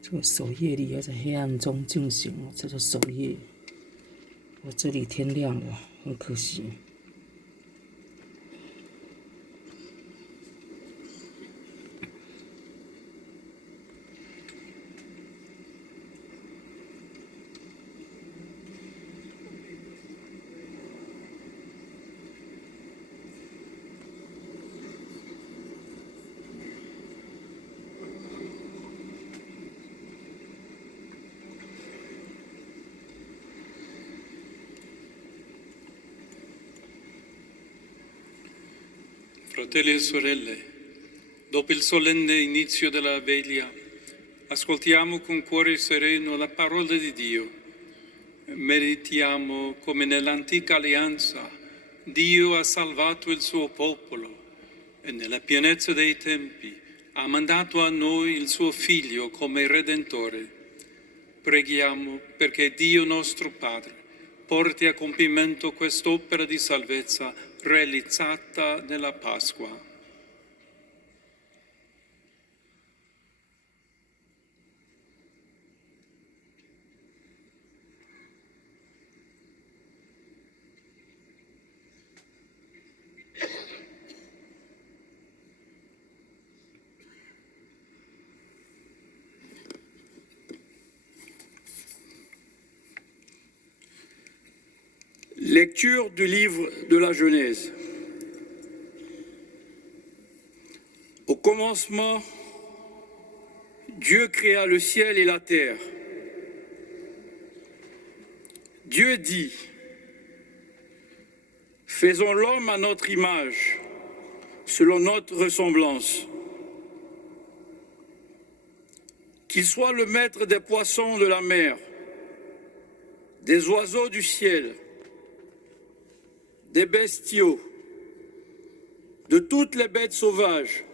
这个守夜里要在黑暗中进行，这叫守夜。我这里天亮了，很可惜。Fratelli e sorelle, dopo il solenne inizio della veglia, ascoltiamo con cuore sereno la parola di Dio. Meditiamo come nell'antica alleanza Dio ha salvato il suo popolo e nella pienezza dei tempi ha mandato a noi il suo Figlio come Redentore. Preghiamo perché Dio nostro Padre porti a compimento quest'opera di salvezza realizzata nella Pasqua. Lecture du livre de la Genèse. Au commencement, Dieu créa le ciel et la terre. Dieu dit, « Faisons l'homme à notre image, selon notre ressemblance. Qu'il soit le maître des poissons de la mer, des oiseaux du ciel, des bestiaux, de toutes les bêtes sauvages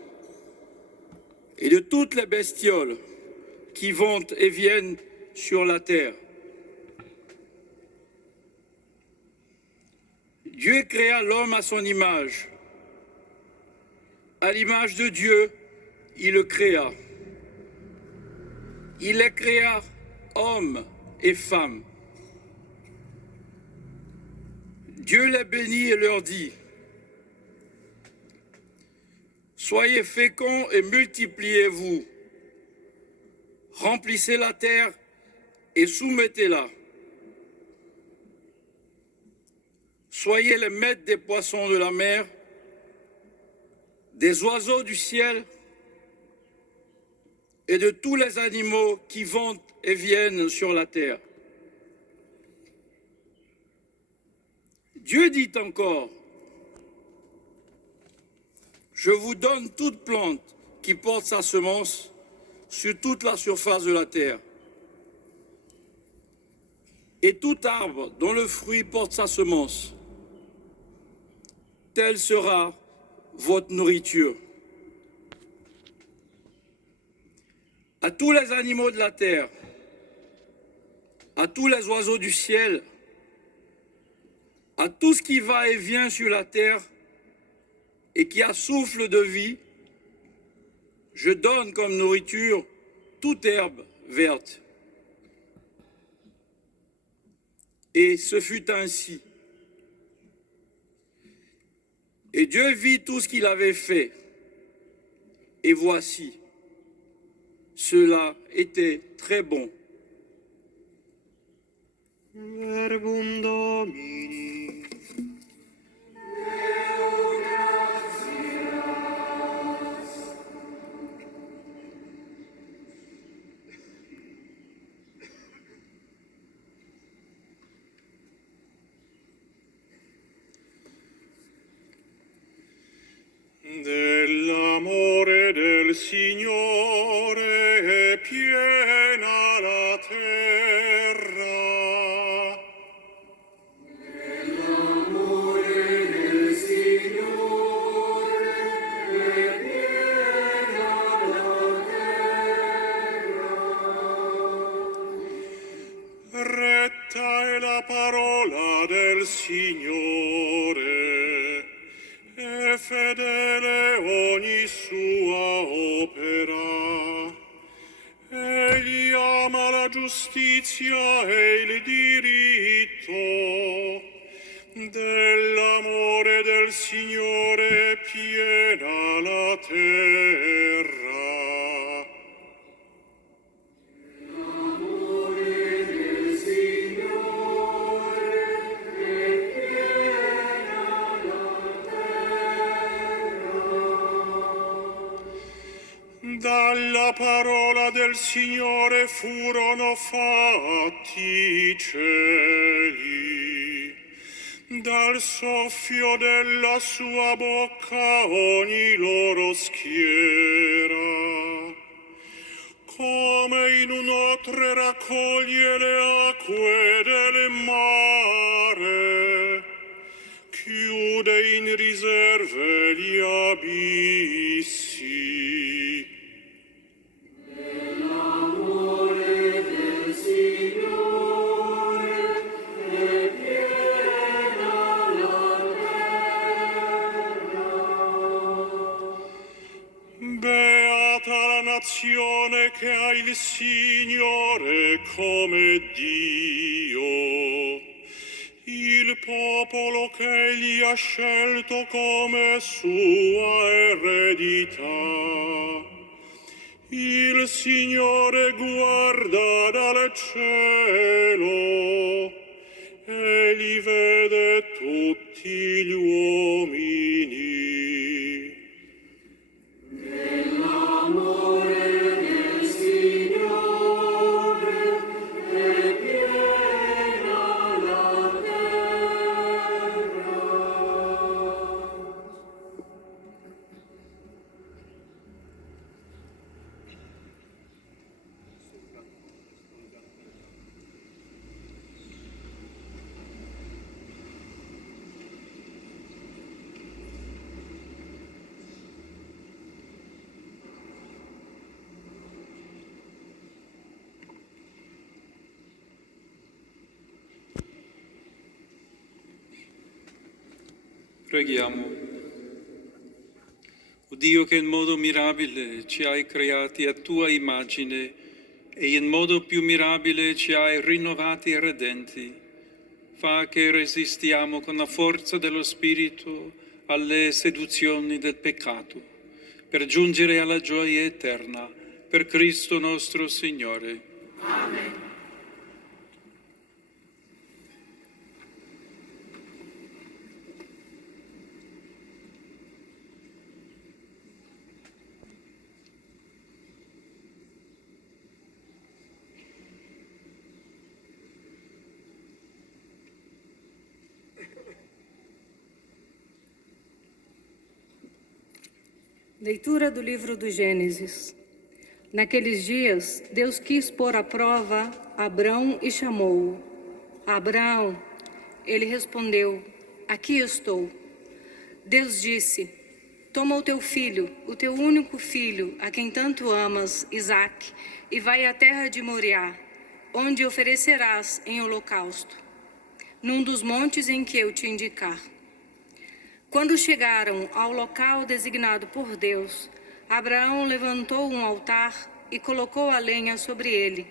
et de toutes les bestioles qui vont et viennent sur la terre. » Dieu créa l'homme à son image. À l'image de Dieu, il le créa. Il les créa hommes et femmes. Dieu les bénit et leur dit, « Soyez féconds et multipliez-vous. Remplissez la terre et soumettez-la. Soyez les maîtres des poissons de la mer, des oiseaux du ciel et de tous les animaux qui vont et viennent sur la terre. » Dieu dit encore, « Je vous donne toute plante qui porte sa semence sur toute la surface de la terre, et tout arbre dont le fruit porte sa semence. Telle sera votre nourriture. À tous les animaux de la terre, à tous les oiseaux du ciel, à tout ce qui va et vient sur la terre et qui a souffle de vie, je donne comme nourriture toute herbe verte. » Et ce fut ainsi. Et Dieu vit tout ce qu'il avait fait. Et voici, cela était très bon. Verbum Domini. Dell'amore del Signore è piena la terra. Dell'amore del Signore è piena la terra. Retta è la parola del Signore, e fedele ogni sua opera. Egli la giustizia e il diritto. Dell'amore del Signore è piena la terra. Dalla parola del Signore furono fatti i cieli, dal soffio della sua bocca ogni loro schiera. Come in un otre raccoglie le acque del mare, chiude in riserve gli abissi. Beata la nazione che ha il Signore come Dio, il popolo che Egli ha scelto come sua eredità. Il Signore guarda dal cielo e li vede tutti gli uomini. Preghiamo. O Dio che in modo mirabile ci hai creati a tua immagine e in modo più mirabile ci hai rinnovati e redenti, fa che resistiamo con la forza dello Spirito alle seduzioni del peccato, per giungere alla gioia eterna, per Cristo nostro Signore. Amen. Leitura do livro do Gênesis. Naqueles dias, Deus quis pôr à prova Abrão e chamou-o. Abrão, ele respondeu, aqui estou. Deus disse, toma o teu filho, o teu único filho, a quem tanto amas, Isaque, e vai à terra de Moriá, onde oferecerás em holocausto, num dos montes em que eu te indicar. Quando chegaram ao local designado por Deus, Abraão levantou um altar e colocou a lenha sobre ele.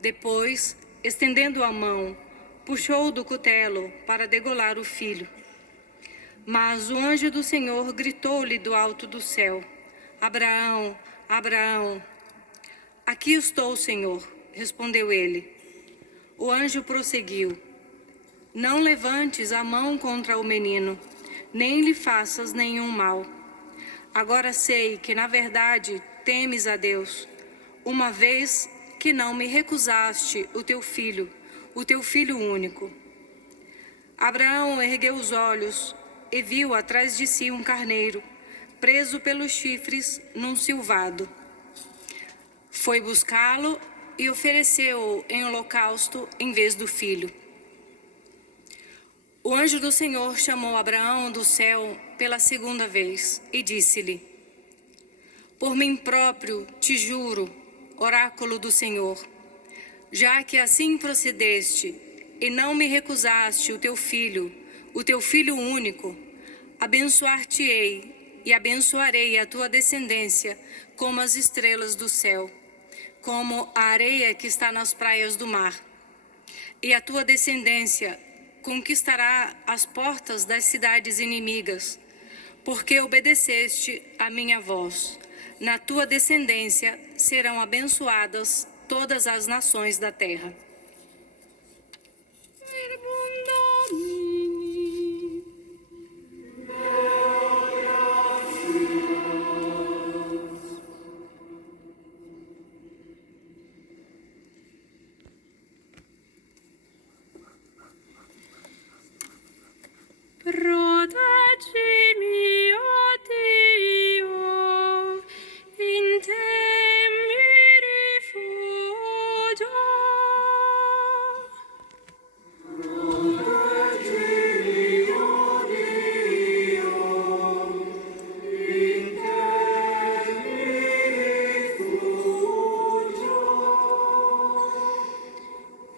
Depois, estendendo a mão, puxou do cutelo para degolar o filho. Mas o anjo do Senhor gritou-lhe do alto do céu, Abraão, Abraão. Aqui estou, Senhor, respondeu ele. O anjo prosseguiu, não levantes a mão contra o menino, nem lhe faças nenhum mal. Agora sei que, na verdade, temes a Deus, uma vez que não me recusaste o teu filho único. Abraão ergueu os olhos e viu atrás de si um carneiro, preso pelos chifres num silvado. Foi buscá-lo e ofereceu-o em holocausto em vez do filho. O anjo do Senhor chamou Abraão do céu pela segunda vez e disse-lhe, por mim próprio te juro, oráculo do Senhor, já que assim procedeste e não me recusaste o teu filho único, abençoar-te-ei e abençoarei a tua descendência como as estrelas do céu, como a areia que está nas praias do mar. E a tua descendência conquistará as portas das cidades inimigas, porque obedeceste à minha voz. Na tua descendência serão abençoadas todas as nações da terra. Proteggimi, oh Dio, in te mi rifugio.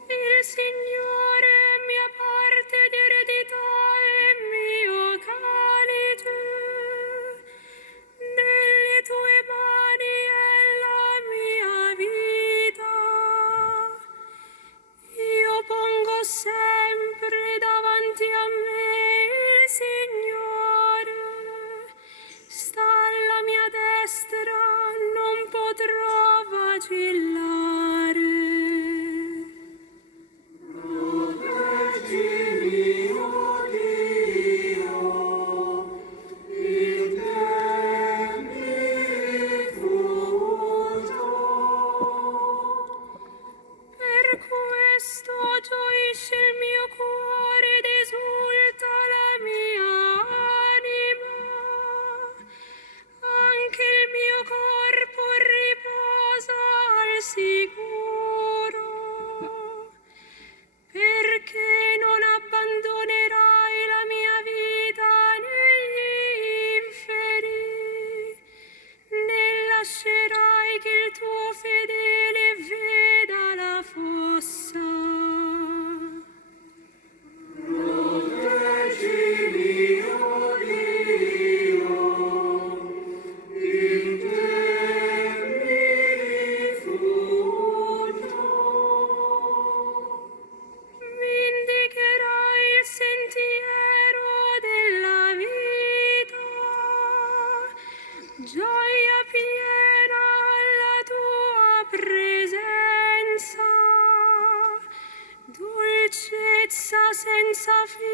Il Signore è mia parte di eredità e mio calice. Nelle tue mani è la mia vita. Io pongo sempre davanti a me il Signore. Sta alla mia destra, non potrò vacillare. Per questo gioisce il mio cuore ed esulta la mia anima. Anche il mio corpo riposa al sicuro, perché non abbandonerai la mia vita negli inferi, né lascerai che il tuo fedele veda la fossa. Mi indicherai il sentiero della vita, gioia piena alla tua presenza, dolcezza senza fine